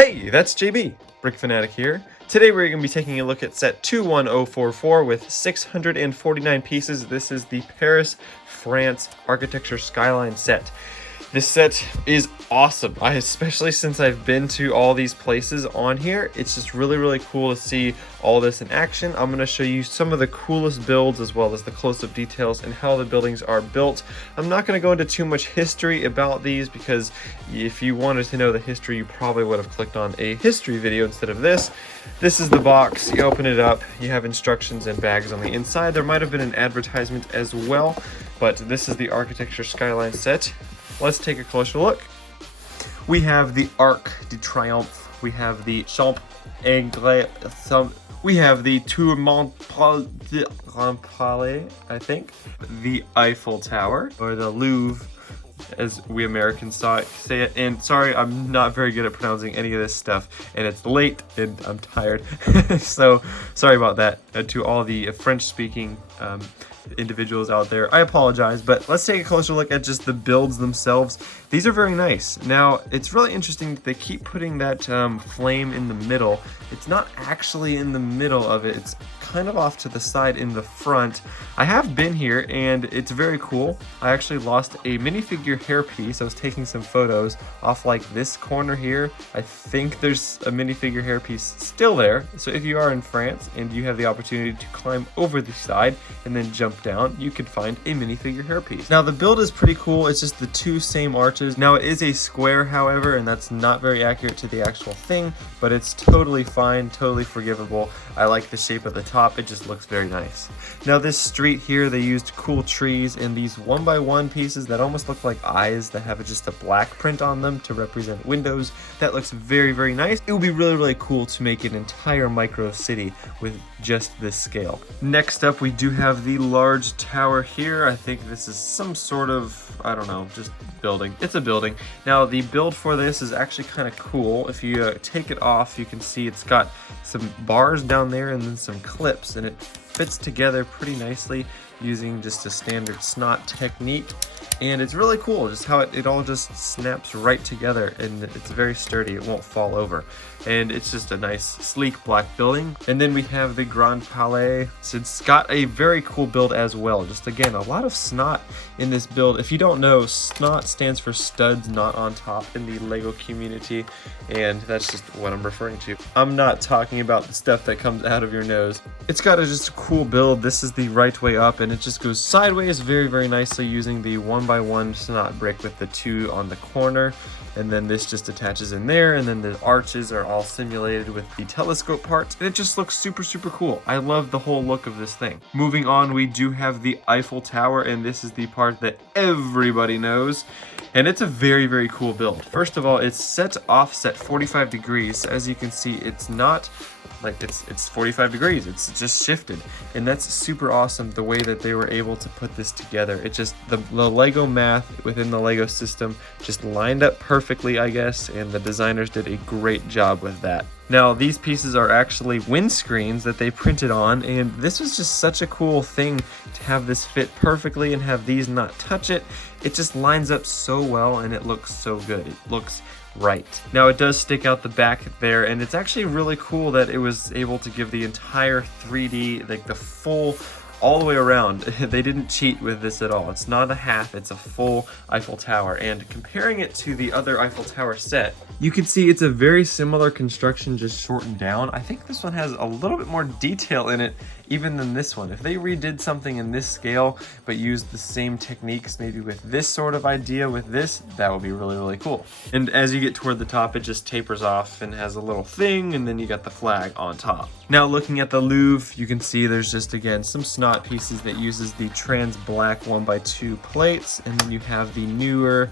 Hey, that's JB, Brick Fanatic here. Today we're going to be taking a look at set 21044 with 649 pieces. This is the Paris, France Architecture Skyline set. This set is awesome. Especially since I've been to all these places on here, it's just really cool to see all this in action. I'm going to show you some of the coolest builds as well as the close-up details and how the buildings are built. I'm not going to go into too much history about these because if you wanted to know the history, you probably would have clicked on a history video instead of this. This is the box. You open it up, you have instructions and bags on the inside. There might have been an advertisement as well, but this is the Architecture Skyline set. Let's take a closer look. We have the Arc de Triomphe. We have the Champ Anglais. We have the Tour Montparnasse, I think. The Eiffel Tower, or the Louvre, as we Americans say it. And sorry, I'm not very good at pronouncing any of this stuff, and it's late and I'm tired. So sorry about that to all the French-speaking individuals out there. I apologize, but let's take a closer look at just the builds themselves. These are very nice. Now, it's really interesting that they keep putting that flame in the middle. It's not actually in the middle of it. It's kind of off to the side in the front. I have been here and it's very cool. I actually lost a minifigure hairpiece. I was taking some photos off like this corner here. I think there's a minifigure hairpiece still there. So if you are in France and you have the opportunity to climb over the side and then jump down, you could find a minifigure hairpiece. Now the build is pretty cool. It's just the two same arches. Now it is a square, however, and that's not very accurate to the actual thing, but it's totally fine, totally forgivable. I like the shape of the top. It just looks very nice. Now this street here, they used cool trees and these 1x1 pieces that almost look like eyes that have just a black print on them to represent windows. That looks very nice. It would be really cool to make an entire micro city with just this scale. Next up, we do have the large tower here. I think this is some sort of, I don't know, just building. It's a building. Now the build for this is actually kind of cool. If you take it off, you can see it's got some bars down there and then some clips, and it fits together pretty nicely using just a standard snot technique. And it's really cool just how it all just snaps right together, and it's very sturdy. It won't fall over. And it's just a nice sleek black building. And then we have the Grand Palais. So it's got a very cool build as well. Just again, a lot of snot in this build. If you don't know, snot stands for studs not on top in the Lego community, and that's just what I'm referring to. I'm not talking about the stuff that comes out of your nose. It's got just a cool build. This is the right way up, and it just goes sideways very nicely using the 1x1 snot brick with the two on the corner. And then this just attaches in there, and then the arches are all simulated with the telescope parts, and it just looks super cool. I love the whole look of this thing. Moving on, we do have the Eiffel Tower, and this is the part that everybody knows. And it's a very cool build. First of all, it's set to offset 45 degrees. As you can see, it's not like it's 45 degrees. It's just shifted. And that's super awesome the way that they were able to put this together. It just, the Lego math within the Lego system just lined up perfectly, I guess, and the designers did a great job with that. Now, these pieces are actually windscreens that they printed on, and this was just such a cool thing to have this fit perfectly and have these not touch it. It just lines up so well, and it looks so good. It looks right. Now, it does stick out the back there, and it's actually really cool that it was able to give the entire 3D, like the full, all the way around. They didn't cheat with this at all. It's not a half, it's a full Eiffel Tower. And comparing it to the other Eiffel Tower set, you can see it's a very similar construction, just shortened down. I think this one has a little bit more detail in it even than this one. If they redid something in this scale but used the same techniques, maybe with this sort of idea with this, that would be really cool. And as you get toward the top, it just tapers off and has a little thing, and then you got the flag on top. Now, looking at the Louvre, you can see there's just, again, some snot pieces that uses the trans black 1x2 plates, and then you have the newer,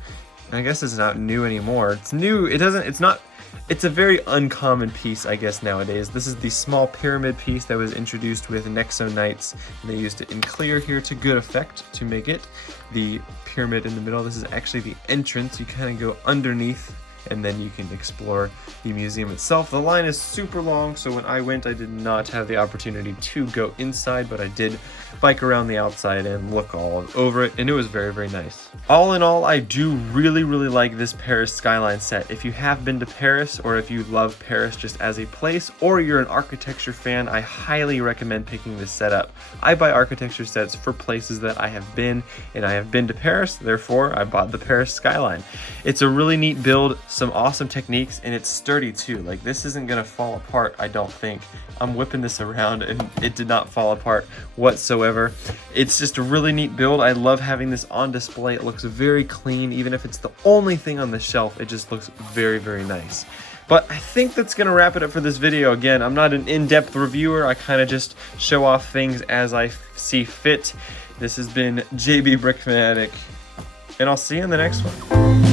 I guess it's not new anymore. It's new, it's a very uncommon piece, I guess, nowadays. This is the small pyramid piece that was introduced with Nexo Knights, and they used it in clear here to good effect to make it the pyramid in the middle. This is actually the entrance. You kind of go underneath and then you can explore the museum itself. The line is super long, so when I went, I did not have the opportunity to go inside, but I did bike around the outside and look all over it, and it was very, very nice. All in all, I do really like this Paris Skyline set. If you have been to Paris, or if you love Paris just as a place, or you're an architecture fan, I highly recommend picking this set up. I buy architecture sets for places that I have been, and I have been to Paris, therefore I bought the Paris Skyline. It's a really neat build, some awesome techniques, and it's sturdy too. Like, this isn't gonna fall apart, I don't think. I'm whipping this around and it did not fall apart whatsoever. It's just a really neat build. I love having this on display. It looks very clean. Even if it's the only thing on the shelf, it just looks very, very nice. But I think that's gonna wrap it up for this video. Again, I'm not an in-depth reviewer. I kind of just show off things as I see fit. This has been JB Brick Fanatic, and I'll see you in the next one.